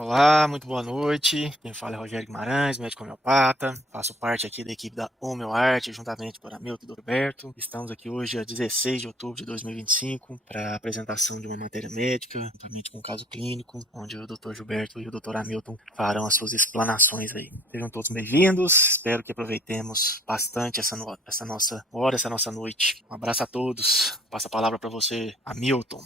Olá, muito boa noite. Quem fala é Rogério Guimarães, médico homeopata. Faço parte aqui da equipe da Homeoarte, juntamente com o Hamilton e o Roberto. Estamos aqui hoje, dia 16 de outubro de 2025, para a apresentação de uma matéria médica, juntamente com um caso clínico, onde o Dr. Gilberto e o Dr. Hamilton farão as suas explanações aí. Sejam todos bem-vindos. Espero que aproveitemos bastante essa nossa hora, essa nossa noite. Um abraço a todos. Passo a palavra para você, Hamilton.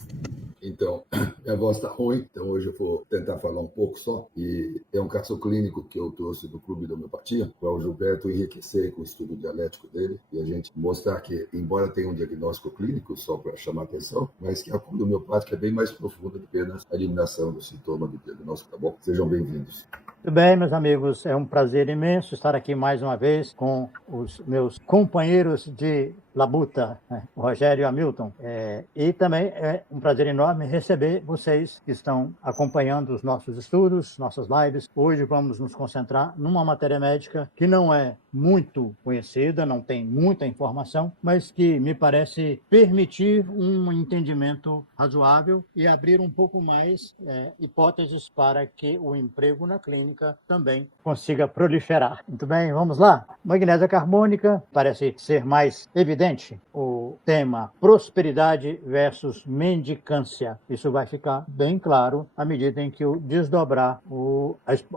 Então, minha voz está ruim, então hoje eu vou tentar falar um pouco só. E é um caso clínico que eu trouxe do Clube da Homeopatia, para o Gilberto enriquecer com o estudo dialético dele e a gente mostrar que, embora tenha um diagnóstico clínico, só para chamar atenção, mas que a cura homeopática é bem mais profunda do que apenas a eliminação do sintoma do diagnóstico, tá bom? Sejam bem-vindos. Tudo bem, meus amigos, é um prazer imenso estar aqui mais uma vez com os meus companheiros de labuta, né? O Rogério e o Hamilton. E também é um prazer enorme receber vocês que estão acompanhando os nossos estudos, nossas lives. Hoje vamos nos concentrar numa matéria médica que não é muito conhecida, não tem muita informação, mas que me parece permitir um entendimento razoável e abrir um pouco mais hipóteses para que o emprego na clínica também consiga proliferar. Muito bem, vamos lá? Magnésia carbônica parece ser mais evidente. O tema prosperidade versus mendicância. Isso vai ficar bem claro à medida em que eu desdobrar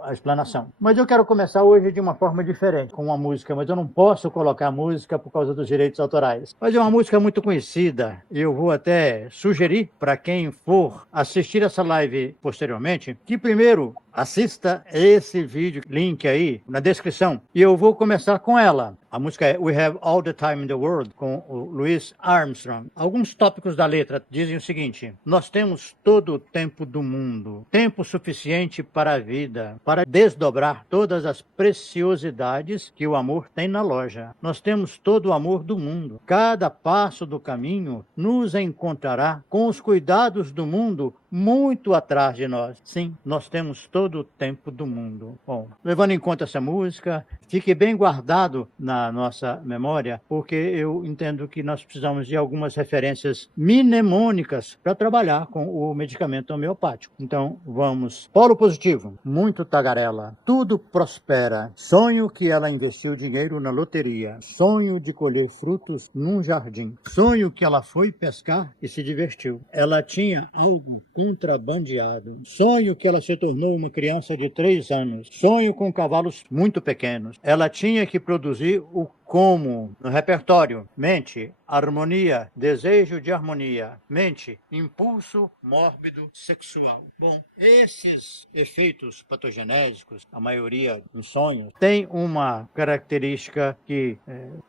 a explanação. Mas eu quero começar hoje de uma forma diferente, com uma música, mas eu não posso colocar música por causa dos direitos autorais. Mas é uma música muito conhecida e eu vou até sugerir para quem for assistir essa live posteriormente, que primeiro assista esse vídeo, link aí na descrição, e eu vou começar com ela. A música é We Have All the Time in the World, com o Louis Armstrong. Alguns tópicos da letra dizem o seguinte: nós temos todo o tempo do mundo, tempo suficiente para a vida, para desdobrar todas as preciosidades que o amor tem na loja. Nós temos todo o amor do mundo. Cada passo do caminho nos encontrará com os cuidados do mundo muito atrás de nós. Sim, nós temos todo o tempo do mundo. Bom, levando em conta essa música, fique bem guardado na nossa memória, porque eu entendo que nós precisamos de algumas referências mnemônicas para trabalhar com o medicamento homeopático. Então, vamos. Polo positivo, muito tagarela. Tudo prospera. Sonho que ela investiu dinheiro na loteria. Sonho de colher frutos num jardim. Sonho que ela foi pescar e se divertiu. Ela tinha algo contrabandeado. Sonho que ela se tornou uma criança de 3 anos. Sonho com cavalos muito pequenos. Ela tinha que produzir o como no repertório: mente, harmonia, desejo de harmonia, mente, impulso mórbido sexual. Bom, esses efeitos patogenésicos, a maioria dos sonhos, tem uma característica que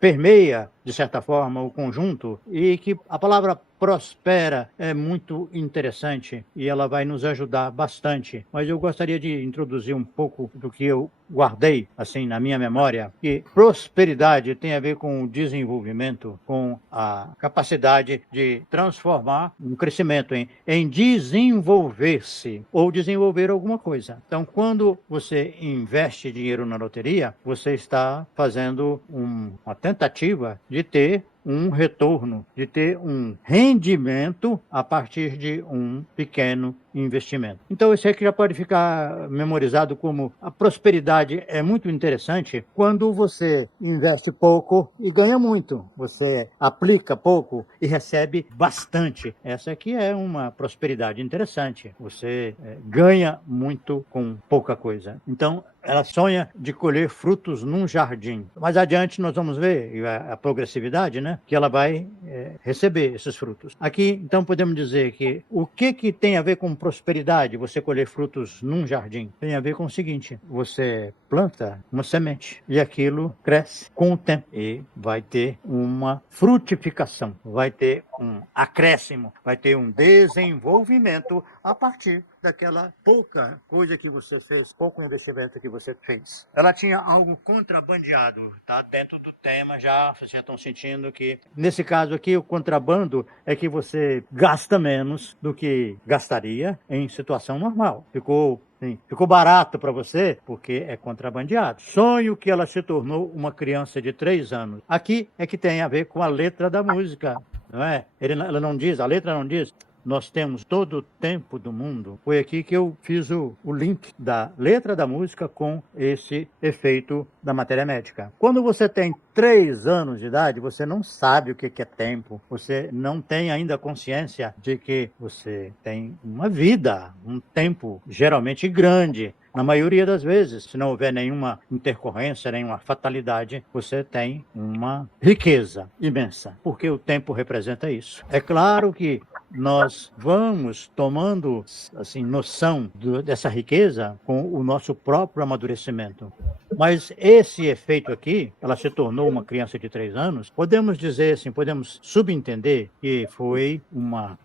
permeia, de certa forma, o conjunto, e que a palavra prospera é muito interessante e ela vai nos ajudar bastante. Mas eu gostaria de introduzir um pouco do que eu guardei, assim, na minha memória, que prosperidade tem a ver com o desenvolvimento, com a capacidade de transformar um crescimento em desenvolver-se ou desenvolver alguma coisa. Então, quando você investe dinheiro na loteria, você está fazendo uma tentativa de ter um retorno, de ter um rendimento a partir de um pequeno investimento. Então, isso aqui já pode ficar memorizado como a prosperidade é muito interessante quando você investe pouco e ganha muito. Você aplica pouco e recebe bastante. Essa aqui é uma prosperidade interessante. Você ganha muito com pouca coisa. Então, ela sonha de colher frutos num jardim. Mais adiante nós vamos ver a progressividade, né? Que ela vai receber esses frutos. Aqui, então, podemos dizer que o que tem a ver com prosperidade, você colher frutos num jardim? Tem a ver com o seguinte: você planta uma semente e aquilo cresce com o tempo e vai ter uma frutificação, vai ter um acréscimo, vai ter um desenvolvimento a partir daquela pouca coisa que você fez, pouco investimento que você fez. Ela tinha algo contrabandeado, tá dentro do tema já, vocês já estão sentindo que, nesse caso aqui, o contrabando é que você gasta menos do que gastaria em situação normal. Ficou barato para você porque é contrabandeado. Sonho que ela se tornou uma criança de 3 anos. Aqui é que tem a ver com a letra da música, não é? Ela não diz, a letra não diz: nós temos todo o tempo do mundo, foi aqui que eu fiz o link da letra da música com esse efeito da matéria médica. Quando você tem 3 anos de idade, você não sabe o que é tempo, você não tem ainda consciência de que você tem uma vida, um tempo geralmente grande. Na maioria das vezes, se não houver nenhuma intercorrência, nenhuma fatalidade, você tem uma riqueza imensa, porque o tempo representa isso. É claro que nós vamos tomando assim noção dessa riqueza com o nosso próprio amadurecimento. Mas esse efeito aqui, ela se tornou uma criança de 3 anos, podemos dizer assim, podemos subentender que foi uma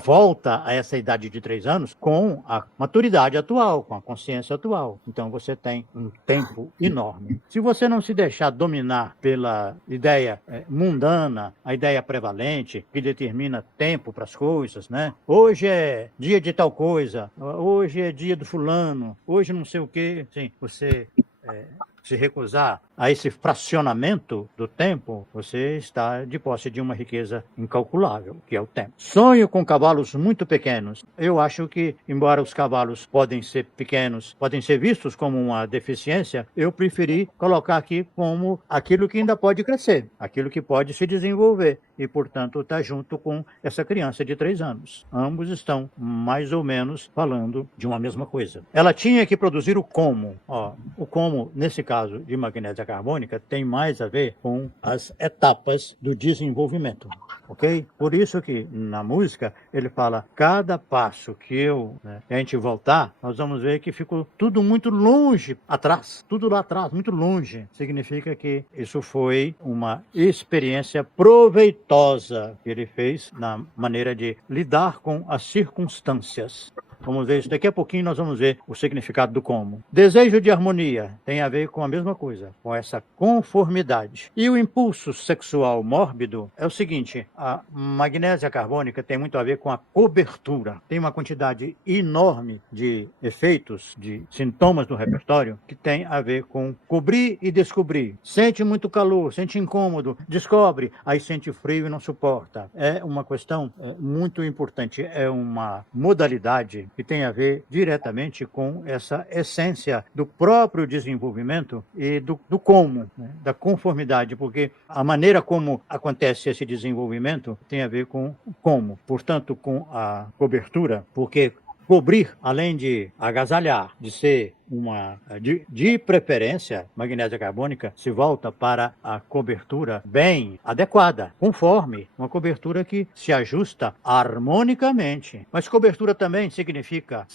volta a essa idade de 3 anos com a maturidade atual, com a consciência atual. Então você tem um tempo enorme. Se você não se deixar dominar pela ideia mundana, a ideia prevalente, que determina tempo para as coisas, né? Hoje é dia de tal coisa, hoje é dia do fulano, hoje não sei o quê. Sim, você se recusar a esse fracionamento do tempo, você está de posse de uma riqueza incalculável, que é o tempo. Sonho com cavalos muito pequenos. Eu acho que, embora os cavalos podem ser pequenos, podem ser vistos como uma deficiência, eu preferi colocar aqui como aquilo que ainda pode crescer, aquilo que pode se desenvolver e, portanto, está junto com essa criança de 3 anos. Ambos estão mais ou menos falando de uma mesma coisa. Ela tinha que produzir o como. O como, nesse caso de magnésia carbônica, tem mais a ver com as etapas do desenvolvimento, ok? Por isso que na música ele fala, cada passo que a gente voltar, nós vamos ver que ficou tudo muito longe atrás, tudo lá atrás, muito longe. Significa que isso foi uma experiência proveitosa que ele fez na maneira de lidar com as circunstâncias. Vamos ver isso daqui a pouquinho, nós vamos ver o significado do como. Desejo de harmonia tem a ver com a mesma coisa, com essa conformidade. E o impulso sexual mórbido é o seguinte, a magnésia carbônica tem muito a ver com a cobertura. Tem uma quantidade enorme de efeitos, de sintomas do repertório que tem a ver com cobrir e descobrir. Sente muito calor, sente incômodo, descobre, aí sente frio e não suporta. É uma questão muito importante, é uma modalidade que tem a ver diretamente com essa essência do próprio desenvolvimento e do como, né? Da conformidade, porque a maneira como acontece esse desenvolvimento tem a ver com como, portanto, com a cobertura, porque cobrir, além de agasalhar, de ser de preferência, magnésia carbônica se volta para a cobertura bem adequada, conforme, uma cobertura que se ajusta harmonicamente. Mas cobertura também significa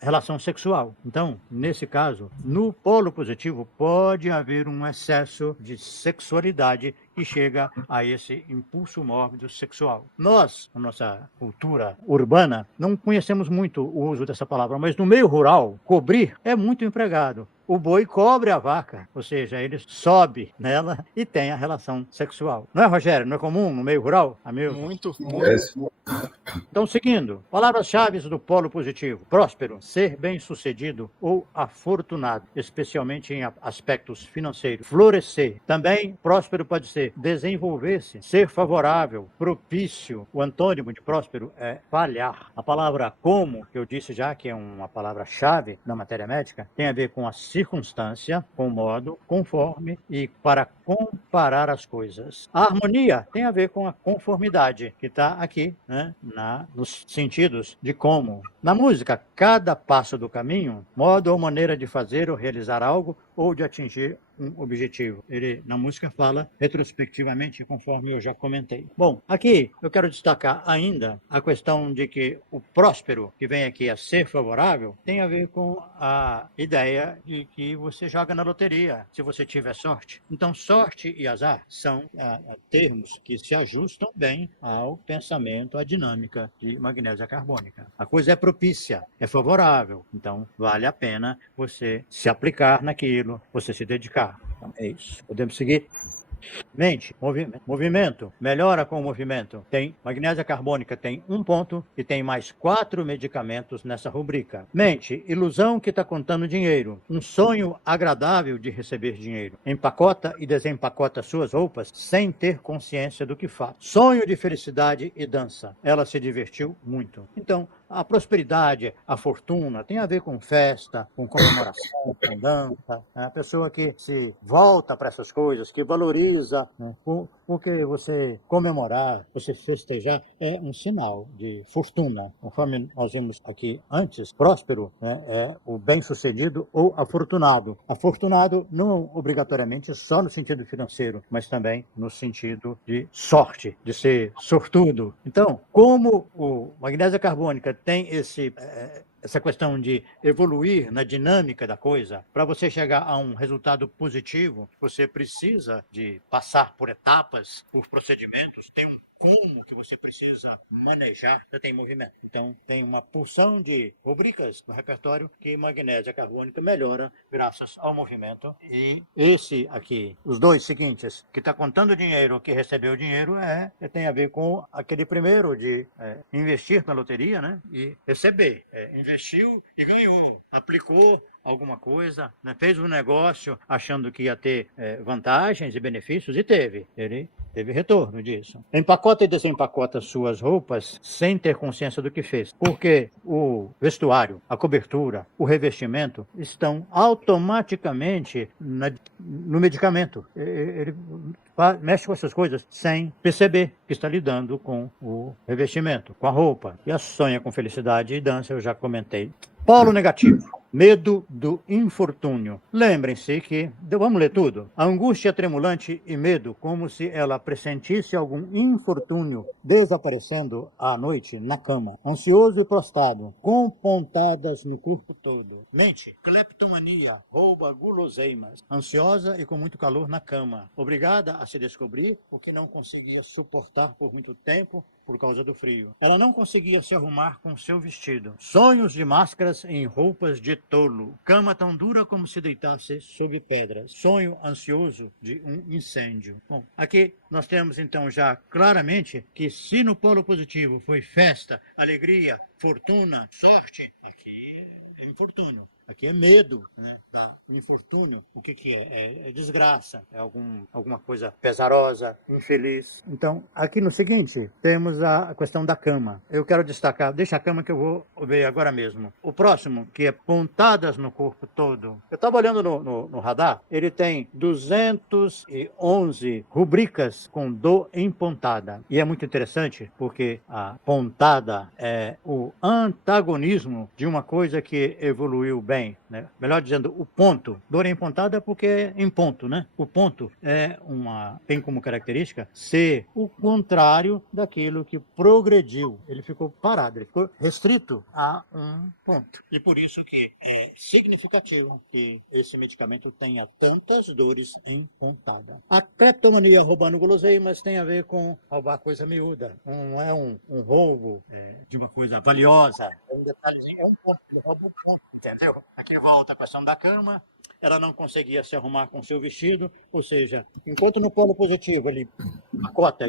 relação sexual. Então, nesse caso, no polo positivo, pode haver um excesso de sexualidade que chega a esse impulso mórbido sexual. Nós, na nossa cultura urbana, não conhecemos muito o uso dessa palavra, mas no meio rural, cobrir é muito empregado. O boi cobre a vaca, ou seja, ele sobe nela e tem a relação sexual. Não é, Rogério? Não é comum no meio rural, amigo? Muito. Então, seguindo, palavras-chave do polo positivo. Próspero, ser bem-sucedido ou afortunado, especialmente em aspectos financeiros. Florescer. Também, próspero pode ser desenvolver-se, ser favorável, propício. O antônimo de próspero é falhar. A palavra como, que eu disse já que é uma palavra-chave na matéria médica, tem a ver com a circunstância, com o modo, conforme e para comparar as coisas. A harmonia tem a ver com a conformidade, que está aqui, né, nos sentidos de como. Na música, cada passo do caminho, modo ou maneira de fazer ou realizar algo ou de atingir um objetivo. Ele, na música, fala retrospectivamente, conforme eu já comentei. Bom, aqui eu quero destacar ainda a questão de que o próspero, que vem aqui a ser favorável, tem a ver com a ideia de que você joga na loteria, se você tiver sorte. Então, sorte e azar são termos que se ajustam bem ao pensamento, à dinâmica de magnésia carbônica. A coisa é propícia, é favorável, então vale a pena você se aplicar naquilo, você se dedicar. Então, é isso. Podemos seguir? Mente, movimento, melhora com o movimento. Tem magnésia carbônica, tem 1 ponto e tem mais 4 medicamentos nessa rubrica. Mente, ilusão que está contando dinheiro. Um sonho agradável de receber dinheiro. Empacota e desempacota suas roupas sem ter consciência do que faz. Sonho de felicidade e dança. Ela se divertiu muito. Então, a prosperidade, a fortuna, tem a ver com festa, com comemoração, com dança. É a pessoa que se volta para essas coisas, que valoriza, né? Porque você comemorar, você festejar, é um sinal de fortuna. Conforme nós vimos aqui antes, próspero, né, é o bem-sucedido ou afortunado. Afortunado não obrigatoriamente só no sentido financeiro, mas também no sentido de sorte, de ser sortudo. Então, como o magnésia carbônica tem essa questão de evoluir na dinâmica da coisa, para você chegar a um resultado positivo, você precisa de passar por etapas, por procedimentos, tem como que você precisa manejar, você tem movimento. Então, tem uma porção de rubricas no repertório que magnésia carbônica melhora graças ao movimento. E esse aqui, os dois seguintes, que está contando dinheiro, que recebeu dinheiro, tem a ver com aquele primeiro de investir na loteria, né? E receber. Investiu e ganhou, aplicou alguma coisa, né? Fez um negócio achando que ia ter vantagens e benefícios e teve. Ele teve retorno disso. Empacota e desempacota suas roupas sem ter consciência do que fez. Porque o vestuário, a cobertura, o revestimento estão automaticamente no medicamento. Ele mexe com essas coisas sem perceber que está lidando com o revestimento, com a roupa. E a sonha com felicidade e dança, eu já comentei. Polo negativo. Medo do infortúnio. Lembrem-se que, vamos ler tudo, a angústia tremulante e medo, como se ela pressentisse algum infortúnio desaparecendo à noite na cama. Ansioso e prostrado, com pontadas no corpo todo. Mente, cleptomania, rouba guloseimas. Ansiosa e com muito calor na cama. Obrigada a se descobrir o que não conseguia suportar por muito tempo por causa do frio. Ela não conseguia se arrumar com seu vestido. Sonhos de máscaras em roupas de tolo. Cama tão dura como se deitasse sob pedras. Sonho ansioso de um incêndio. Bom, aqui nós temos então já claramente que se no polo positivo foi festa, alegria, fortuna, sorte, aqui é infortúnio. Aqui é medo, né? Infortúnio. O que é? É desgraça, é alguma coisa pesarosa, infeliz. Então, aqui no seguinte, temos a questão da cama. Eu quero destacar, deixa a cama que eu vou ver agora mesmo. O próximo, que é pontadas no corpo todo. Eu estava olhando no radar, ele tem 211 rubricas com dor em pontada. E é muito interessante, porque a pontada é o antagonismo de uma coisa que evoluiu bem. Né? Melhor dizendo, o ponto. Dor em pontada porque é em ponto, né? O ponto tem como característica ser o contrário daquilo que progrediu. Ele ficou parado, ele ficou restrito a um ponto. E por isso que é significativo que esse medicamento tenha tantas dores em pontada. A cleptomania roubando guloseimas tem a ver com roubar coisa miúda. Não é um roubo de uma coisa valiosa. É um detalhezinho, é um ponto. Entendeu? Aqui volta a questão da cama, ela não conseguia se arrumar com seu vestido, ou seja, enquanto no polo positivo ele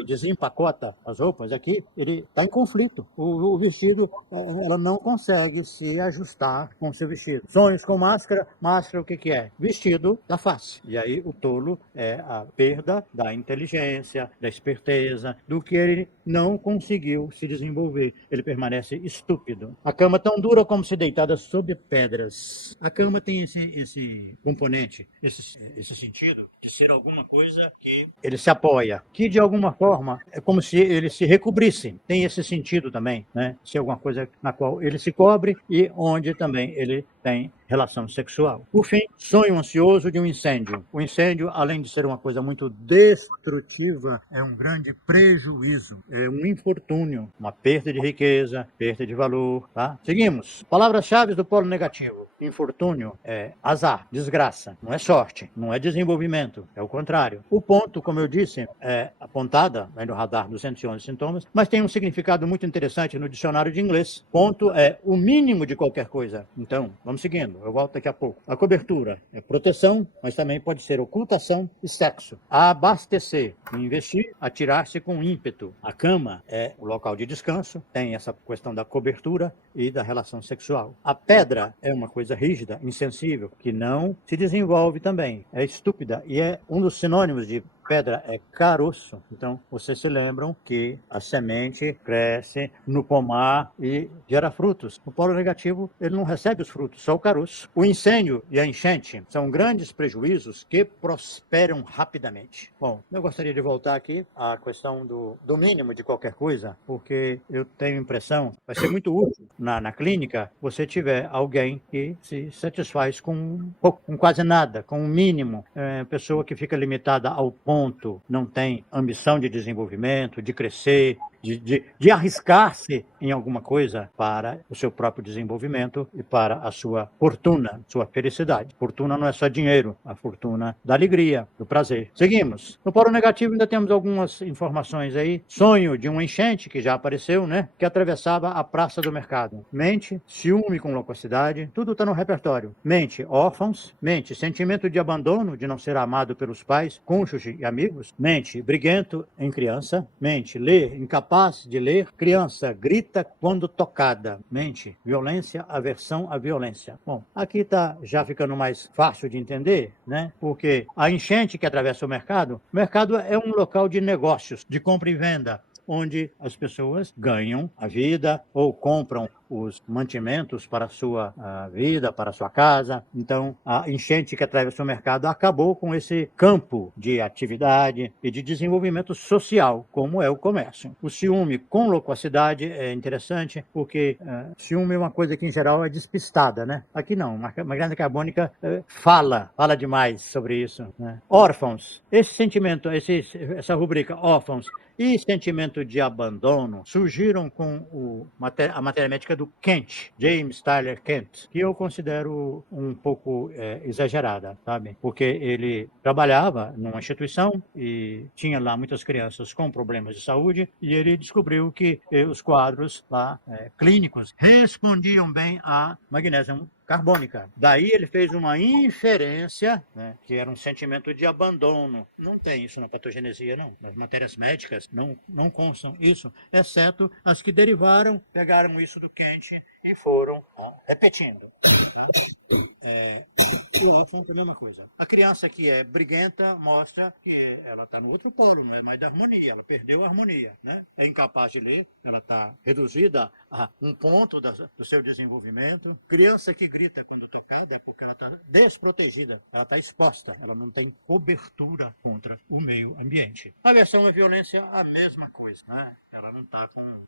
desempacota as roupas, aqui ele está em conflito. O vestido, ela não consegue se ajustar com seu vestido. Sonhos com máscara, o que é? Vestido da face. E aí o tolo é a perda da inteligência, da esperteza, do que ele não conseguiu se desenvolver. Ele permanece estúpido. A cama tão dura como se deitada sob pedras. A cama tem esse componente, esse sentido de ser alguma coisa que ele se apoia, que de alguma forma é como se ele se recobrisse. Tem esse sentido também, né? Ser alguma coisa na qual ele se cobre e onde também ele tem relação sexual. Por fim, sonho ansioso de um incêndio. O incêndio, além de ser uma coisa muito destrutiva, é um grande prejuízo, é um infortúnio, uma perda de riqueza, perda de valor, tá? Seguimos. Palavras-chave do polo negativo. infortúnio é azar, desgraça, não é sorte, não é desenvolvimento, é o contrário. O ponto, como eu disse, é apontada no radar 211 sintomas, mas tem um significado muito interessante no dicionário de inglês. Ponto é o mínimo de qualquer coisa. Então, vamos seguindo, eu volto daqui a pouco. A cobertura é proteção, mas também pode ser ocultação e sexo. Abastecer, investir, atirar-se com ímpeto. A cama é o local de descanso, tem essa questão da cobertura e da relação sexual. A pedra é uma coisa rígida, insensível, que não se desenvolve também. É estúpida e é um dos sinônimos de pedra é caroço. Então, vocês se lembram que a semente cresce no pomar e gera frutos. O polo negativo, ele não recebe os frutos, só o caroço. O incêndio e a enchente são grandes prejuízos que prosperam rapidamente. Bom, eu gostaria de voltar aqui à questão do mínimo de qualquer coisa, porque eu tenho a impressão, vai ser muito útil na clínica, você tiver alguém que se satisfaz com pouco, com quase nada, com o mínimo. Pessoa que fica limitada ao ponto, não tem ambição de desenvolvimento, de crescer, de arriscar-se em alguma coisa para o seu próprio desenvolvimento e para a sua fortuna, sua felicidade. Fortuna não é só dinheiro, a fortuna da alegria, do prazer. Seguimos. No polo negativo ainda temos algumas informações aí. Sonho de uma enchente, que já apareceu, né? Que atravessava a praça do mercado. Mente, ciúme com loquacidade, tudo está no repertório. Mente, órfãos. Mente, sentimento de abandono, de não ser amado pelos pais, cônjuge e amigos. Mente, briguento em criança. Mente, ler, incapaz de ler. Criança, grita quando tocada. Mente, violência, aversão à violência. Bom, aqui está já ficando mais fácil de entender, né? Porque a enchente que atravessa o mercado é um local de negócios, de compra e venda, onde as pessoas ganham a vida ou compram os mantimentos para a sua vida, para a sua casa. Então, a enchente que atravessa o mercado acabou com esse campo de atividade e de desenvolvimento social, como é o comércio. O ciúme com loquacidade é interessante, porque ciúme é uma coisa que, em geral, é despistada, né? Aqui não, uma grande carbônica fala demais sobre isso, né? Órfãos, esse sentimento, essa rubrica órfãos e sentimento de abandono surgiram com a matéria médica do Kent, James Tyler Kent, que eu considero um pouco exagerada, sabe? Porque ele trabalhava numa instituição e tinha lá muitas crianças com problemas de saúde e ele descobriu que os quadros lá clínicos respondiam bem a magnésio carbônica. Daí ele fez uma inferência, né, que era um sentimento de abandono. Não tem isso na patogenesia, não. Nas matérias médicas não constam isso, exceto as que derivaram, pegaram isso do Kent e foram repetindo. E o órfão é a mesma coisa. A criança que é briguenta mostra que ela está no outro polo, não é mais da harmonia, ela perdeu a harmonia, né? É incapaz de ler, ela está reduzida a um ponto do seu desenvolvimento. Criança que grita quando tocada é porque ela está desprotegida, ela está exposta, ela não tem cobertura contra o meio ambiente. A versão à violência é a mesma coisa, né? Ela não está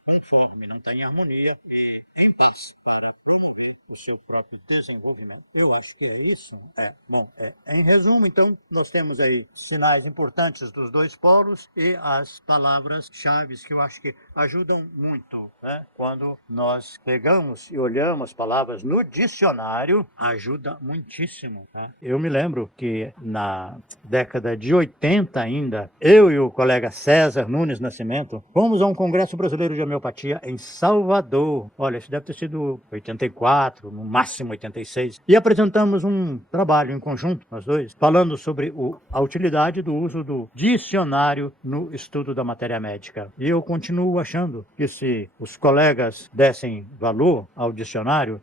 conforme, não está em harmonia e em paz para promover o seu próprio desenvolvimento. Eu acho que é isso. Bom, em resumo, então, nós temos aí sinais importantes dos dois polos e as palavras-chave que eu acho que ajudam muito, né? Quando nós pegamos e olhamos palavras no dicionário, ajuda muitíssimo, né? Eu me lembro que na década de 80 ainda, eu e o colega César Nunes Nascimento fomos a um congresso brasileiro de homeopatia em Salvador. Olha, isso deve ter sido 84, no máximo 86. E apresentamos um trabalho em conjunto, nós dois, falando sobre a utilidade do uso do dicionário no estudo da matéria médica. E eu continuo achando que se os colegas dessem valor ao dicionário,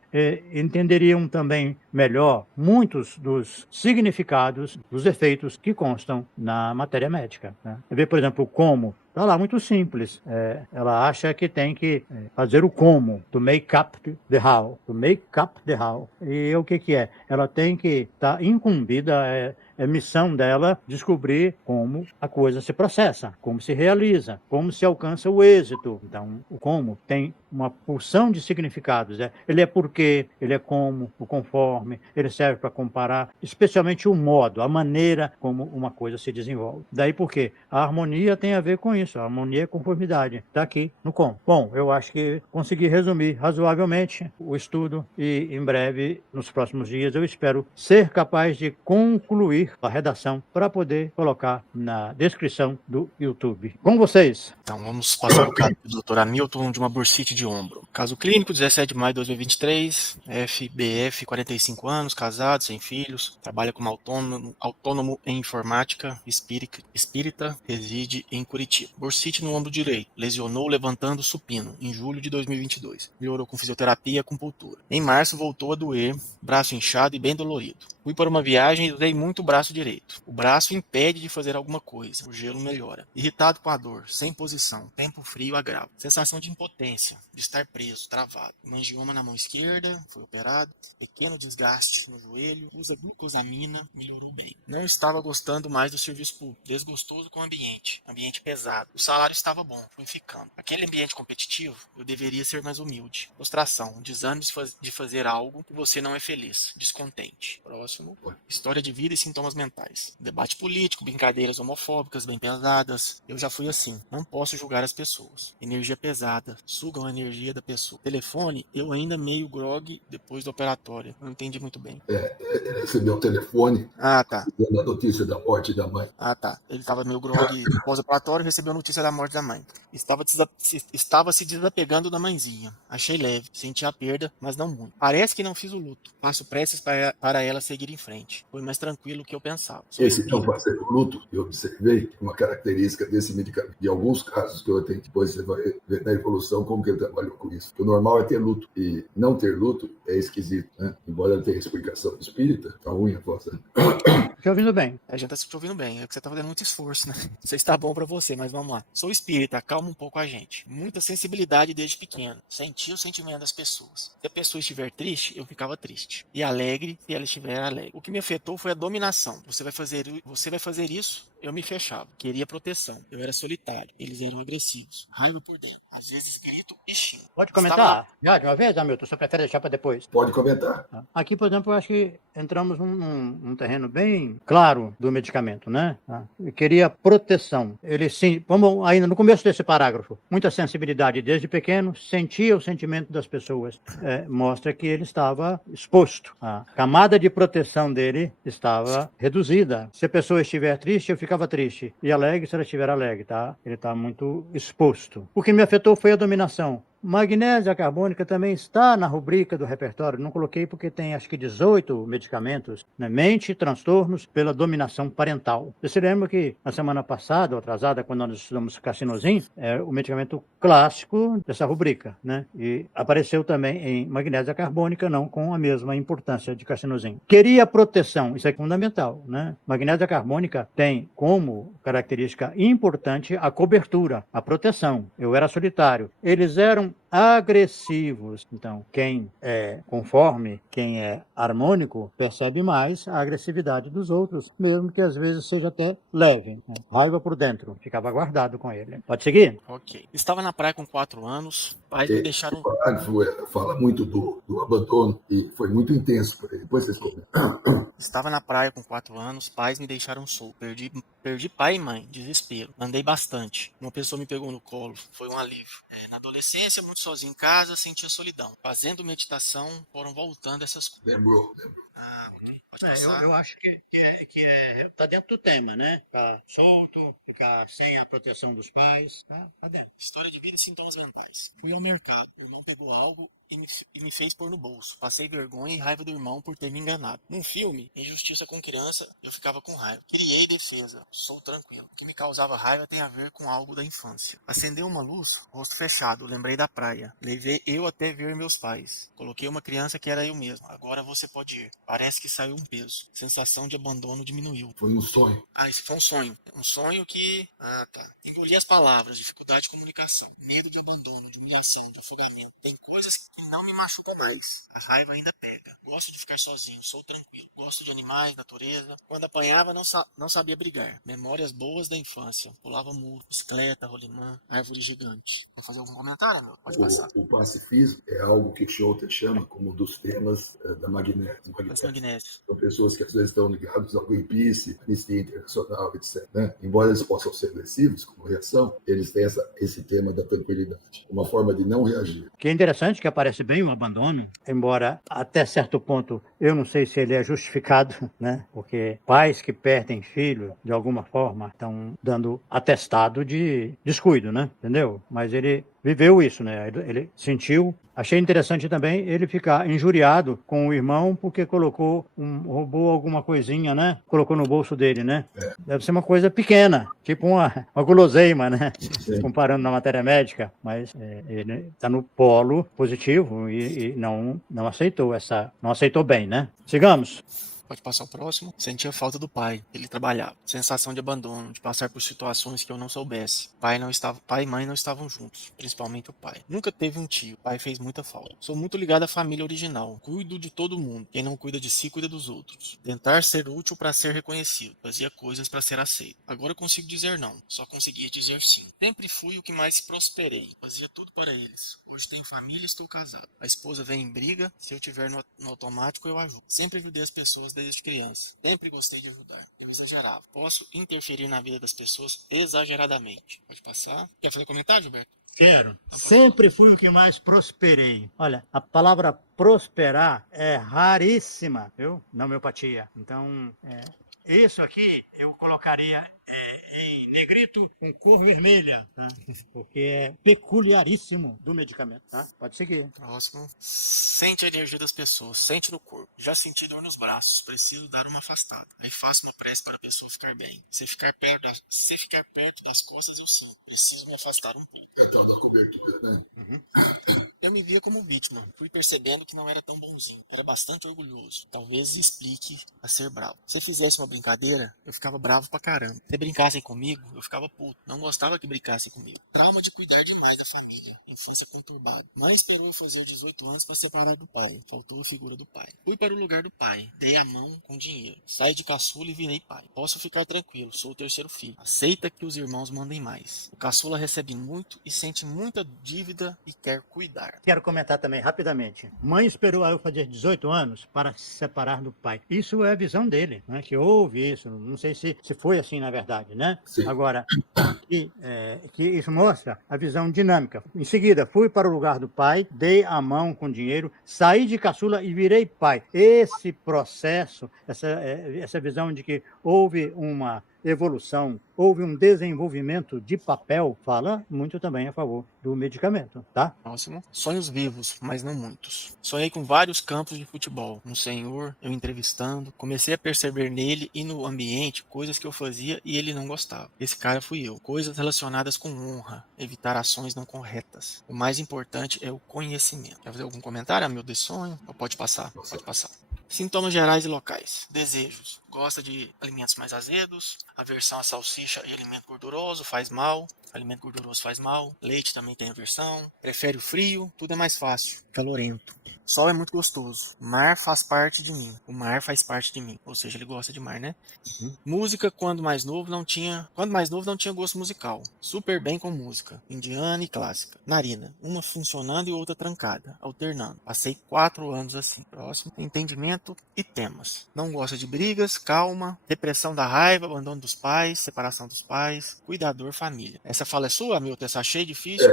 entenderiam também melhor muitos dos significados, dos efeitos que constam na matéria médica, né? Ver, por exemplo, como está lá muito simples. Ela acha que tem que fazer o como, to make up the how, to make up the how. E o que é? Ela tem que estar incumbida, é missão dela descobrir como a coisa se processa, como se realiza, como se alcança o êxito. Então, o como tem uma porção de significados. Ele é porque, ele é como, o conforme, ele serve para comparar, especialmente o modo, a maneira como uma coisa se desenvolve. Daí porque a harmonia tem a ver com isso, a harmonia é conformidade. Está aqui no como. Bom, eu acho que consegui resumir razoavelmente o estudo e em breve, nos próximos dias, eu espero ser capaz de concluir a redação para poder colocar na descrição do YouTube. Com vocês. Então, vamos passar o caso do Dr. Hamilton de uma bursite de ombro. Caso clínico, 17 de maio de 2023, FBF, 45 anos, casado, sem filhos, trabalha como autônomo em informática, espírita, reside em Curitiba. Bursite no ombro direito, lesionou levantando supino, em julho de 2022. Melhorou com fisioterapia e acupuntura. Em março, voltou a doer, braço inchado e bem dolorido. Fui para uma viagem e usei muito o braço direito. O braço impede de fazer alguma coisa. O gelo melhora. Irritado com a dor, sem posição, tempo frio agrava. Sensação de impotência, de estar preso, travado. Mangioma na mão esquerda, foi operado. Pequeno desgaste no joelho. Usa glucosamina, melhorou bem. Não estava gostando mais do serviço público. Desgostoso com o ambiente. Ambiente pesado. O salário estava bom, fui ficando. Aquele ambiente competitivo, eu deveria ser mais humilde. Frustração, desânimo de fazer algo que você não é feliz. Descontente. Próximo. História de vida e sintomas mentais. Debate político, brincadeiras homofóbicas bem pesadas. Eu já fui assim. Não posso julgar as pessoas. Energia pesada. Sugam a energia da pessoa. Telefone, eu ainda meio grog depois do operatório. Não entendi muito bem. Ele recebeu um telefone Tá. dando a notícia da morte da mãe. Tá. Ele estava meio grog pós-operatório e recebeu a notícia da morte da mãe. Estava se desapegando da mãezinha. Achei leve. Senti a perda, mas não muito. Parece que não fiz o luto. Faço preces para ela seguir em frente. Foi mais tranquilo do que eu pensava. Esse não fazer o luto, eu observei uma característica desse medicamento. De alguns casos que eu tenho, depois você vai ver na evolução como que ele trabalhou com isso. O normal é ter luto. E não ter luto é esquisito, né? Embora ele tenha explicação espírita, tá ruim a voz. Te ouvindo bem. A gente tá se ouvindo bem, é que você tá fazendo muito esforço, né? Não sei se tá bom pra você, mas vamos lá. Sou espírita, calma um pouco a gente. Muita sensibilidade desde pequeno. Senti o sentimento das pessoas. Se a pessoa estiver triste, eu ficava triste. E alegre, se ela estiver alegre. O que me afetou foi a dominação. Você vai fazer isso, eu me fechava. Queria proteção. Eu era solitário. Eles eram agressivos. Raiva por dentro. Às vezes grito e xingo. Pode comentar? Já de uma vez, Hamilton? Você prefere deixar para depois? Pode comentar. Aqui, por exemplo, eu acho que entramos num terreno bem claro do medicamento, né? Eu queria proteção. Ele sim, vamos ainda no começo desse parágrafo, muita sensibilidade desde pequeno, sentia o sentimento das pessoas. Mostra que ele estava exposto. A camada de proteção dele estava reduzida. Se a pessoa estiver triste, eu ficava triste. E alegre, se ela estiver alegre, tá? Ele está muito exposto. O que me afetou foi a dominação. Magnésia carbônica também está na rubrica do repertório, não coloquei porque tem acho que 18 medicamentos, né? Mente, transtornos pela dominação parental. Você lembra que na semana passada, ou atrasada, quando nós estudamos carcinosim, é o medicamento clássico dessa rubrica, né? E apareceu também em magnésia carbônica, não com a mesma importância de carcinosim. Queria proteção, isso é fundamental, né? Magnésia carbônica tem como característica importante a cobertura, a proteção. Eu era solitário. Eles eram agressivos. Então, quem é conforme, quem é harmônico, percebe mais a agressividade dos outros, mesmo que às vezes seja até leve. Né? Raiva por dentro. Ficava guardado com ele. Pode seguir? Ok. Estava na praia com 4 anos. Pais me deixaram... O parágrafo fala muito do abandono e foi muito intenso para ele. Depois vocês comentam. Estava na praia com 4 anos, pais me deixaram solto. Perdi pai e mãe, desespero. Andei bastante. Uma pessoa me pegou no colo, foi um alívio. Na adolescência, muito sozinho em casa, sentia solidão. Fazendo meditação, foram voltando essas coisas. Lembrou. Ok. Pode passar. Eu acho que tá dentro do tema, né? Ficar solto, ficar sem a proteção dos pais. Tá dentro. História de vida e sintomas mentais. Fui ao mercado, o irmão pegou algo e me fez pôr no bolso. Passei vergonha e raiva do irmão por ter me enganado. Num filme, Injustiça com Criança, eu ficava com raiva. Criei defesa, sou tranquilo. O que me causava raiva tem a ver com algo da infância. Acendeu uma luz, rosto fechado, lembrei da praia. Levei eu até ver meus pais. Coloquei uma criança que era eu mesmo. Agora você pode ir. Parece que saiu um peso. Sensação de abandono diminuiu. Foi um sonho. Isso foi um sonho. Um sonho que... tá. Engoli as palavras, dificuldade de comunicação, medo de abandono, de humilhação, de afogamento. Tem coisas que não me machucam mais. A raiva ainda pega. Gosto de ficar sozinho, sou tranquilo. Gosto de animais, natureza. Quando apanhava, não sabia brigar. Memórias boas da infância. Pulava muro, bicicleta, rolimã, árvore gigante. Quer fazer algum comentário, meu? Pode passar. O pacifismo é algo que Schotter chama como um dos temas da magnésio. São pessoas que às vezes estão ligadas ao Greenpeace, Anistia Internacional, etc. Né? Embora eles possam ser agressivos como reação, eles têm esse tema da tranquilidade, uma forma de não reagir. Que é interessante que aparece bem o abandono, embora até certo ponto eu não sei se ele é justificado, né? Porque pais que perdem filho, de alguma forma, estão dando atestado de descuido, né? Entendeu? Mas ele viveu isso, né? Ele sentiu. Achei interessante também ele ficar injuriado com o irmão porque roubou alguma coisinha, né? Colocou no bolso dele, né? Deve ser uma coisa pequena, tipo uma guloseima, né? Sim. Comparando na matéria médica, mas ele está no polo positivo e não aceitou bem, né? Sigamos. Pode passar o próximo. Sentia falta do pai. Ele trabalhava. Sensação de abandono, de passar por situações que eu não soubesse. Pai e mãe não estavam juntos, principalmente o pai. Nunca teve um tio. Pai fez muita falta. Sou muito ligado à família original. Cuido de todo mundo. Quem não cuida de si, cuida dos outros. Tentar ser útil para ser reconhecido. Fazia coisas para ser aceito. Agora eu consigo dizer não. Só conseguia dizer sim. Sempre fui o que mais prosperei. Fazia tudo para eles. Hoje tenho família e estou casado. A esposa vem em briga. Se eu tiver no automático, eu ajudo. Sempre ajudei as pessoas desde criança. Sempre gostei de ajudar. Eu exagerava. Posso interferir na vida das pessoas exageradamente. Pode passar. Quer fazer comentário, Gilberto? Quero. Sempre fui o que mais prosperei. Olha, a palavra prosperar é raríssima, viu? Na homeopatia. Então, isso aqui eu colocaria em negrito com cor vermelha, tá? Porque é peculiaríssimo do medicamento. Tá? Pode seguir. Próximo. Sente a energia das pessoas, sente no corpo. Já senti dor nos braços, preciso dar uma afastada. Aí faço no press para a pessoa ficar bem. Se ficar perto das costas, eu sinto. Preciso me afastar um pouco. Então, da cobertura, né? Eu me via como vítima. Fui percebendo que não era tão bonzinho. Era bastante orgulhoso. Talvez explique a ser bravo. Se fizesse uma brincadeira, eu ficava bravo pra caramba. Se brincassem comigo, eu ficava puto. Não gostava que brincassem comigo. Trauma de cuidar demais da família. Infância conturbada. Mas esperou fazer 18 anos para separar do pai. Faltou a figura do pai. Fui para o lugar do pai. Dei a mão com dinheiro. Saí de caçula e virei pai. Posso ficar tranquilo. Sou o terceiro filho. Aceita que os irmãos mandem mais. O caçula recebe muito e sente muita dívida e quer cuidar. Quero comentar também rapidamente. Mãe esperou eu fazer 18 anos para se separar do pai. Isso é a visão dele, né? Que houve isso. Não sei se foi assim na verdade, né? Sim. Agora, que isso mostra a visão dinâmica. Em seguida, fui para o lugar do pai, dei a mão com dinheiro, saí de caçula e virei pai. Esse processo, essa visão de que houve uma evolução, houve um desenvolvimento de papel, fala muito também a favor do medicamento, tá? Próximo. Sonhos vivos, mas não muitos. Sonhei com vários campos de futebol. Um senhor, eu entrevistando. Comecei a perceber nele e no ambiente coisas que eu fazia e ele não gostava. Esse cara fui eu. Coisas relacionadas com honra, evitar ações não corretas. O mais importante é o conhecimento. Quer fazer algum comentário, amigo, desse sonho? Ou pode passar? Pode passar. Sintomas gerais e locais. Desejos. Gosta de alimentos mais azedos. Aversão a salsicha e alimento gorduroso faz mal. Alimento gorduroso faz mal. Leite também tem aversão. Prefere o frio. Tudo é mais fácil. Calorento. Sol é muito gostoso. Mar faz parte de mim. O mar faz parte de mim. Ou seja, ele gosta de mar, né? Música, quando mais novo não tinha gosto musical. Super bem com música. Indiana e clássica. Narina. Uma funcionando e outra trancada. Alternando. Passei 4 anos assim. Próximo. Entendimento e temas. Não gosta de brigas. Calma. Depressão da raiva. Abandono dos pais. Separação dos pais. Cuidador, família. Essa fala é sua, Hamilton? Essa achei difícil?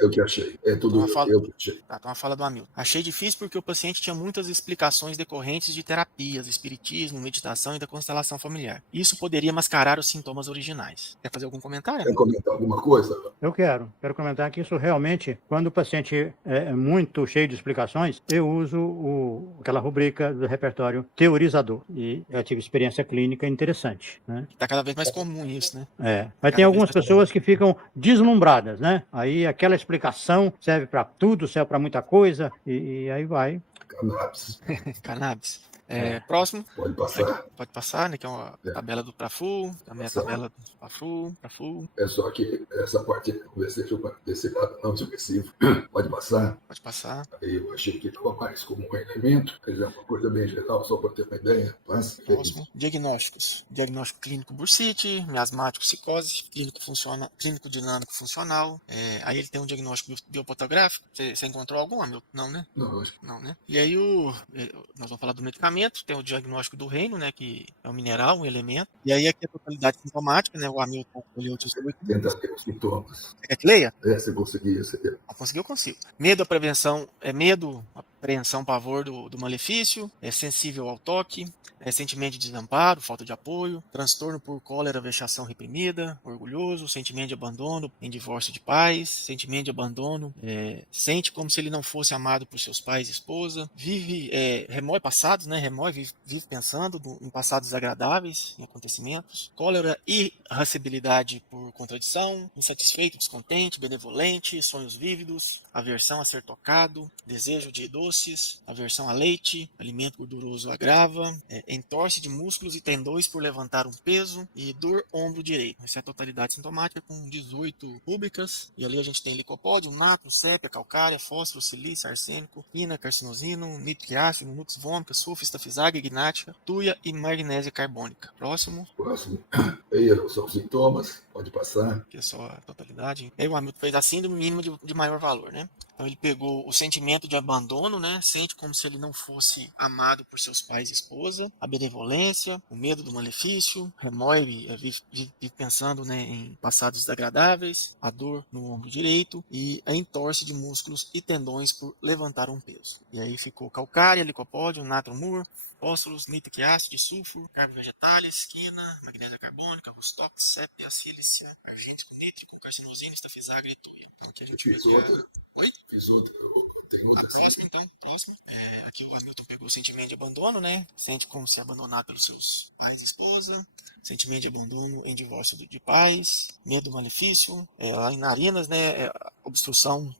Eu que achei. É tudo eu que achei. Tá, então a fala do Hamilton. Achei difícil porque o paciente tinha muitas explicações decorrentes de terapias, espiritismo, meditação e da constelação familiar. Isso poderia mascarar os sintomas originais. Quer fazer algum comentário? Quer comentar alguma coisa? Eu quero comentar que isso realmente, quando o paciente é muito cheio de explicações, eu uso aquela rubrica do repertório teorizador. E eu tive experiência clínica interessante, né? Tá cada vez mais comum isso, né? Mas tem algumas pessoas que ficam deslumbradas, né? Aí aquela explicação serve para tudo, serve para muita coisa, e aí vai. Cannabis. Cannabis. Próximo. Pode passar. Pode passar, né? Que é uma É. tabela do Prafu, também Passar. a tabela do Prafu. É só que essa parte desse lado não subversivo. Pode passar. Pode passar. Aí eu achei que estava mais como um elemento, quer dizer, uma coisa bem geral, só para ter uma ideia. Passa. Próximo. Diagnósticos. Diagnóstico clínico bursite, miasmático psicose, clínico dinâmico funcional. Aí ele tem um diagnóstico biopotográfico. Você encontrou algum, Hamilton? Não, né? Não, acho que Não, né? E aí nós vamos falar do medicamento, tem o diagnóstico do reino, né? Que é um mineral, um elemento. E aí aqui a totalidade sintomática, né? O Hamilton escolheu o 18. tenta ter os sintomas. Você quer que leia? Se conseguir, você Conseguiu, eu consigo. Medo, apreensão, pavor do malefício, é sensível ao toque, sentimento de desamparo, falta de apoio, transtorno por cólera, vexação reprimida, orgulhoso, sentimento de abandono em divórcio de pais, sentimento de abandono, sente como se ele não fosse amado por seus pais e esposa, remói passados, né? Vive pensando em passados desagradáveis, em acontecimentos, cólera e irascibilidade por contradição, insatisfeito, descontente, benevolente, sonhos vívidos, aversão a ser tocado, desejo de doces, aversão a leite, alimento gorduroso agrava, entorse de músculos e tendões por levantar um peso e dor ombro direito. Essa é a totalidade sintomática com 18 rúbricas. E ali a gente tem licopódio, natro, sépia, calcária, fósforo, silício, arsênico, quina, carcinosino, nítrico ácido, nux vômica, sulfo, estafisaga, ignática, tuia e magnésia carbônica. Próximo. Aí são os sintomas, pode passar. Que é só a totalidade. Aí o Hamilton fez a síndrome mínima de maior valor, né? Então ele pegou o sentimento de abandono, né? Sente como se ele não fosse amado por seus pais e esposa, a benevolência, o medo do malefício, remói, vive pensando, né, em passados desagradáveis, a dor no ombro direito e a entorse de músculos e tendões por levantar um peso. E aí ficou calcária, licopódio, natromur, fósforos, nítrico ácido, sulfuro, carbo vegetais, quina, magnésia carbônica, rostox, sépia, sílice, argêntico, nítrico, carcinosina, estafisagra e tuia. Então aqui a gente Fiz outra. Oi? Fiz outra. Tem outra. Próximo. Aqui o Hamilton pegou o sentimento de abandono, né? Sente como se abandonado pelos seus pais e esposa. Sentimento de abandono em divórcio de pais. Medo do malefício. Lá em narinas, né? Obstrução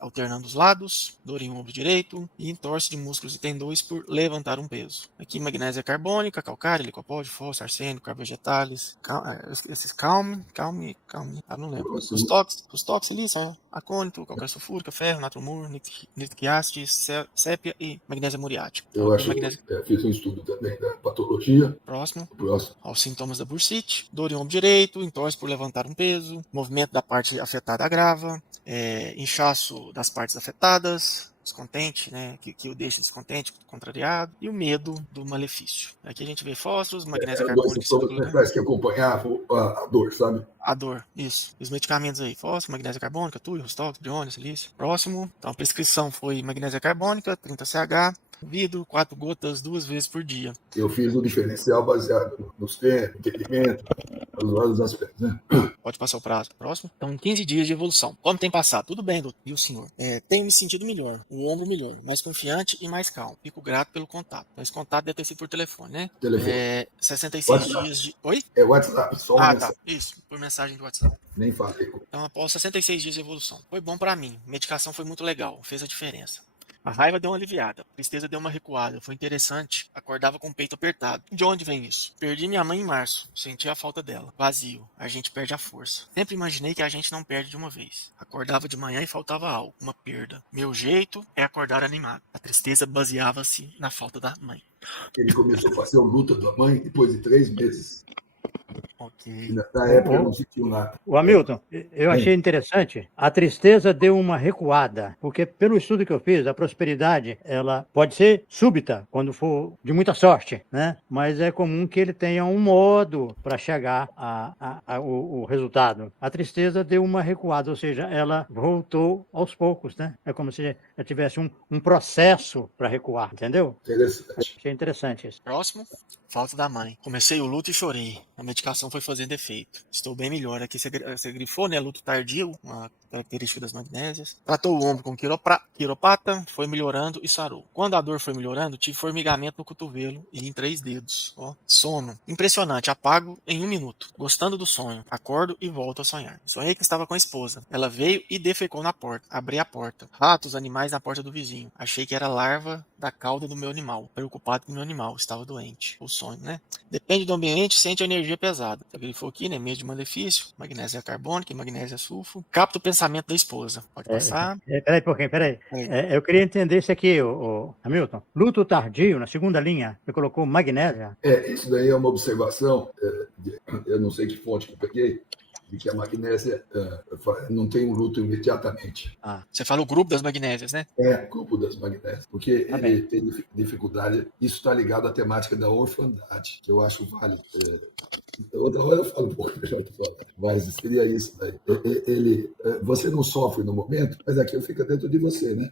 alternando os lados. Dor em ombro direito. E entorse de músculos e tendões por levantar um peso. Aqui magnésia carbônica, calcária, licopódio, fósforo, arsênico, carbo vegetais. Esses calme. Não lembro. Rostox, silícia, acônito, calcário sulfúrica, ferro, natromur, nítrico ácido, sépia e magnésia muriática. Eu acho que fiz um estudo também da patologia. Próximo. Aos sintomas da bursite, dor em ombro direito, entorse por levantar um peso, movimento da parte afetada agrava, inchaço das partes afetadas, descontente, né, que o deixa descontente, contrariado, e o medo do malefício. Aqui a gente vê fósforos, magnésia carbônica. Parece que acompanhava a dor, sabe? A dor, isso. E os medicamentos aí, fósforo, magnésia carbônica, tuia, rostox, briônia, silício. Próximo. Então a prescrição foi magnésia carbônica, 30 CH, vidro, 4 gotas 2 vezes por dia. Eu fiz o diferencial baseado nos tempos, entendimento, nos vários aspectos, né? Pode passar o prazo. Próximo. Então, 15 dias de evolução. Como tem passado? Tudo bem, doutor. E o senhor? Tenho me sentido melhor. O ombro melhor. Mais confiante e mais calmo. Fico grato pelo contato. Mas esse contato deve ter sido por telefone, né? Telefone. 66 WhatsApp. dias de... Oi? É WhatsApp, só uma tá. Isso. Por mensagem de WhatsApp. Nem falei. Então, após 66 dias de evolução. Foi bom pra mim. Medicação foi muito legal. Fez a diferença. A raiva deu uma aliviada, a tristeza deu uma recuada, foi interessante, acordava com o peito apertado. De onde vem isso? Perdi minha mãe em março, senti a falta dela. Vazio, a gente perde a força. Sempre imaginei que a gente não perde de uma vez. Acordava de manhã e faltava algo, uma perda. Meu jeito é acordar animado. A tristeza baseava-se na falta da mãe. Ele começou a fazer o luto da mãe depois de 3 meses. Ok. Na época não sentiu nada. O Hamilton, eu achei interessante. A tristeza deu uma recuada, porque pelo estudo que eu fiz, a prosperidade, ela pode ser súbita, quando for de muita sorte, né? Mas é comum que ele tenha um modo para chegar ao resultado. A tristeza deu uma recuada, ou seja, ela voltou aos poucos, né? É como se ela tivesse um processo para recuar, entendeu? Interessante. Achei interessante isso. Próximo. Falta da mãe. Comecei o luto e chorei. A medicação foi fazendo efeito. Estou bem melhor. Aqui você grifou, né? Luto tardio. Uma característica das magnésias. Tratou o ombro com quiropata, foi melhorando e sarou. Quando a dor foi melhorando, tive formigamento no cotovelo e em 3 dedos. Ó. Sono. Impressionante, apago em 1 minuto. Gostando do sonho. Acordo e volto a sonhar. Sonhei que estava com a esposa. Ela veio e defecou na porta. Abri a porta. Ratos, animais na porta do vizinho. Achei que era larva da cauda do meu animal. Preocupado com o meu animal. Estava doente. O sonho, né? Depende do ambiente, sente a energia pesada. Ele falou aqui, né? Meio de malefício. Magnésia carbônica e magnésia sulfo. Capta o pensamento da esposa. Pode passar. Peraí, pouquinho, peraí. Eu queria entender isso aqui, o Hamilton. Luto tardio, na segunda linha, você colocou magnésia. Isso daí é uma observação, eu não sei que fonte que eu peguei, de que a magnésia não tem um luto imediatamente. Você fala o grupo das magnésias, né? O grupo das magnésias, porque ele tem dificuldade. Isso está ligado à temática da orfandade, que eu acho válido. Outra hora eu falo um pouco melhor que falo, mas seria isso. Né? Você não sofre no momento, mas aquilo fica dentro de você, né?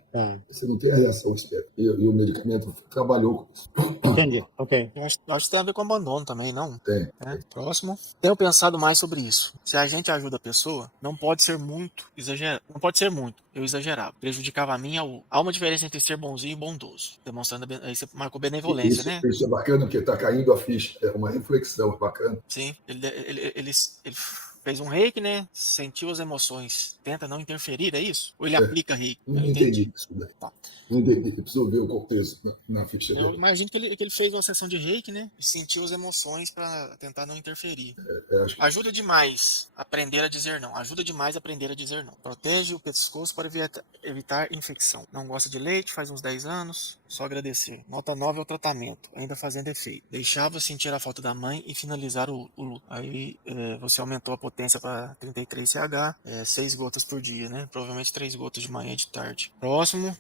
Você não tem a reação externa. E o medicamento trabalhou com isso. Entendi, ok. Eu acho que tem a ver com abandono também, não? Tem. Próximo. Tenho pensado mais sobre isso. Se a gente ajuda a pessoa, não pode ser muito exagerado. Não pode ser muito. Eu exagerava. Prejudicava a mim. Há uma diferença entre ser bonzinho e bondoso. Demonstrando. Aí você marcou benevolência, né? Isso é bacana, porque está caindo a ficha. É uma reflexão, é bacana. Sim. Ele fez um reiki, né? Sentiu as emoções. Tenta não interferir, é isso? Ou ele aplica reiki? Não entendi isso daí. Não entendi. Preciso ver o contexto na ficha dele. Eu imagino que ele fez uma sessão de reiki, né? E sentiu as emoções para tentar não interferir. Ajuda demais aprender a dizer não. Ajuda demais aprender a dizer não. Protege o pescoço para evitar infecção. Não gosta de leite, faz uns 10 anos. Só agradecer. Nota 9 é o tratamento, ainda fazendo efeito. Deixava sentir a falta da mãe e finalizar o luto. Aí você aumentou a potência para 33 CH, 6 gotas por dia, né? Provavelmente 3 gotas de manhã e de tarde. Próximo,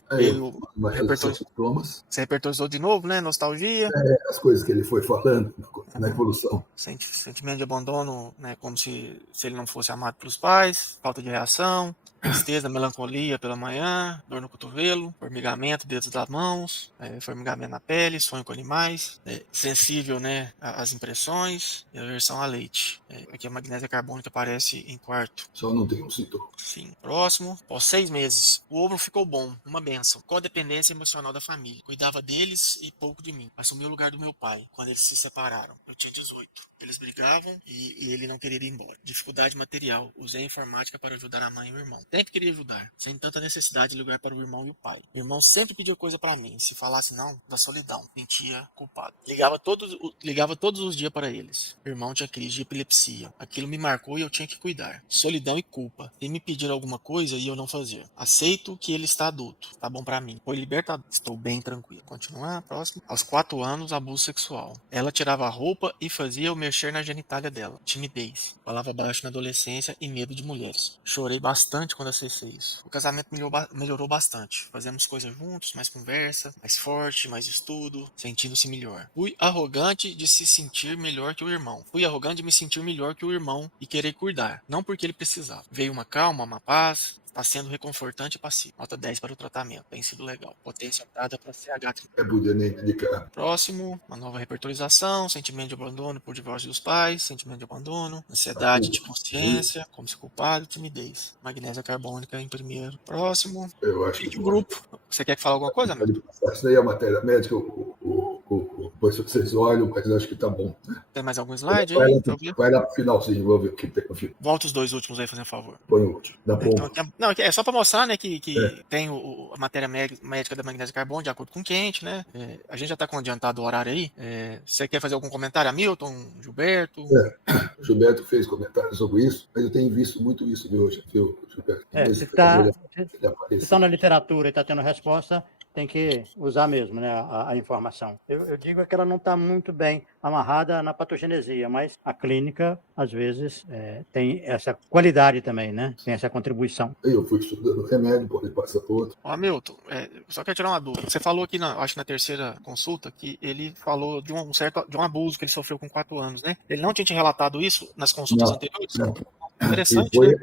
você repertorizou de novo, né? Nostalgia. As coisas que ele foi falando na evolução. Sentimento de abandono, né? Como se ele não fosse amado pelos pais, falta de reação. Tristeza, melancolia pela manhã, dor no cotovelo, formigamento, dedos das mãos, formigamento na pele, sonho com animais, sensível, né, às impressões e aversão a leite. Aqui a magnésia carbônica aparece em quarto. Só não tem um sintoma. Sim. Próximo, após 6 meses, o ombro ficou bom, uma bênção. Codependência emocional da família. Cuidava deles e pouco de mim. Assumiu o lugar do meu pai, quando eles se separaram. Eu tinha 18. Eles brigavam e ele não queria ir embora. Dificuldade material. Usei a informática para ajudar a mãe e o irmão. Sempre queria ajudar, sem tanta necessidade de lugar para o irmão e o pai. O irmão sempre pediu coisa para mim. Se falasse não, da solidão. Sentia culpado. Ligava todos os dias para eles. O irmão tinha crise de epilepsia. Aquilo me marcou e eu tinha que cuidar. Solidão e culpa. E me pediram alguma coisa e eu não fazer. Aceito que ele está adulto. Tá bom para mim. Foi libertado. Estou bem tranquilo. Continuar, próximo. Aos 4 anos, abuso sexual. Ela tirava a roupa e fazia eu mexer na genitália dela. Timidez. Falava baixo na adolescência e medo de mulheres. Chorei bastante quando acessei isso. O casamento melhorou bastante. Fazemos coisas juntos, mais conversa, mais forte, mais estudo, sentindo-se melhor. Fui arrogante de se sentir melhor que o irmão. Fui arrogante de me sentir melhor que o irmão e querer cuidar. Não porque ele precisava. Veio uma calma, uma paz. Está sendo reconfortante e passivo. Nota 10 para o tratamento. Tem sido legal. Potência dada para CH. Podia nem indicar. Próximo, uma nova repertorização, sentimento de abandono por divórcio dos pais, sentimento de abandono, ansiedade de consciência, como se culpado, timidez. Magnésia carbônica em primeiro. Próximo. Eu acho que o grupo. Você quer falar alguma coisa, amigo? Isso aí é a matéria médica, depois vocês olham, mas eu acho que tá bom. Né? Tem mais algum slide aí? Vai lá pro finalzinho, vou ver o que tem no final. Volta os 2 últimos aí, fazendo um favor. Põe o último. Dá bom. Não, é só para mostrar, né, que tem a matéria médica da magnésia carbônica de acordo com o Quente, né? A gente já tá com adiantado o horário aí. Você quer fazer algum comentário? Hamilton, Gilberto? O Gilberto fez comentário sobre isso, mas eu tenho visto muito isso de hoje, viu, Gilberto? Se está na literatura e está tendo resposta, tem que usar mesmo, né, a informação. Eu digo que ela não está muito bem amarrada na patogenesia, mas a clínica, às vezes, tem essa qualidade também, né? Tem essa contribuição. Eu fui estudando remédio, pode passar por outro. Hamilton, só quero tirar uma dúvida. Você falou aqui, acho que na terceira consulta, que ele falou de um abuso que ele sofreu com 4 anos, né? Ele não tinha te relatado isso nas consultas anteriores? Interessante, né?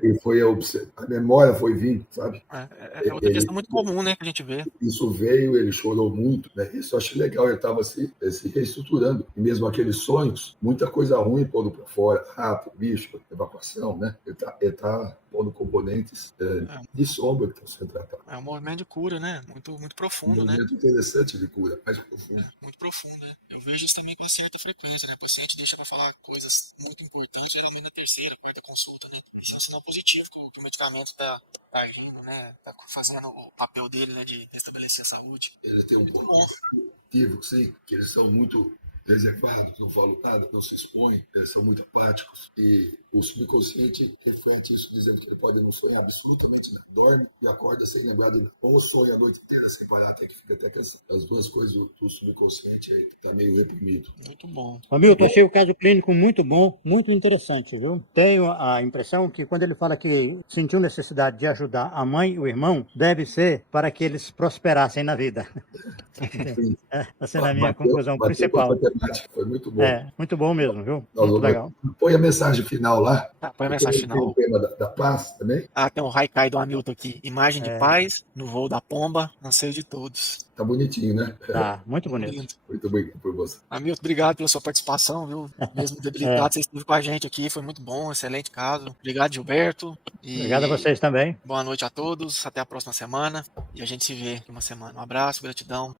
A memória foi vindo, sabe? É outra questão muito comum, né, que a gente vê. Isso veio, ele chorou muito, né? Isso eu achei legal, ele estava se reestruturando. E mesmo aqueles sonhos, muita coisa ruim pondo para fora, rato, bicho, evacuação, né? Ele tá pondo componentes de sombra que estão sendo tratados. É um movimento de cura, né? Muito profundo, Um né? movimento interessante de cura, mais profundo. Muito profundo, né? Eu vejo isso também com certa frequência, né? O paciente deixa para falar coisas muito importantes, geralmente na terceira, quarta consulta, né? Isso é um sinal positivo que o medicamento está agindo, né? Tá fazendo o papel dele, né? De restabelecer a saúde. Ele tem um ponto positivo, sim, que eles são muito reservados, não falam nada, não se expõem, são muito apáticos. E o subconsciente reflete isso, dizendo que ele pode não sonhar absolutamente nada. Dorme e acorda sem lembrar de nada. Ou sonha a noite inteira sem parar, até que fica até cansado. As duas coisas do subconsciente aí, que está meio reprimido. Muito bom. Hamilton, achei o caso clínico muito bom, muito interessante, viu? Tenho a impressão que quando ele fala que sentiu necessidade de ajudar a mãe e o irmão, deve ser para que eles prosperassem na vida. Essa é a minha conclusão principal. Foi muito bom. Muito bom mesmo, viu? Muito legal. Põe a mensagem final lá. Põe a mensagem final. Tem o tema da paz também. Tem o haikai do Hamilton aqui. Imagem de paz no voo da pomba, anseio de todos. Tá bonitinho, né? Tá, muito bonito. Lindo. Muito obrigado por você. Hamilton, obrigado pela sua participação, viu? Mesmo debilitado, você esteve com a gente aqui, foi muito bom, excelente caso. Obrigado, Gilberto. Obrigado a vocês também. Boa noite a todos, até a próxima semana. E a gente se vê em uma semana. Um abraço, gratidão.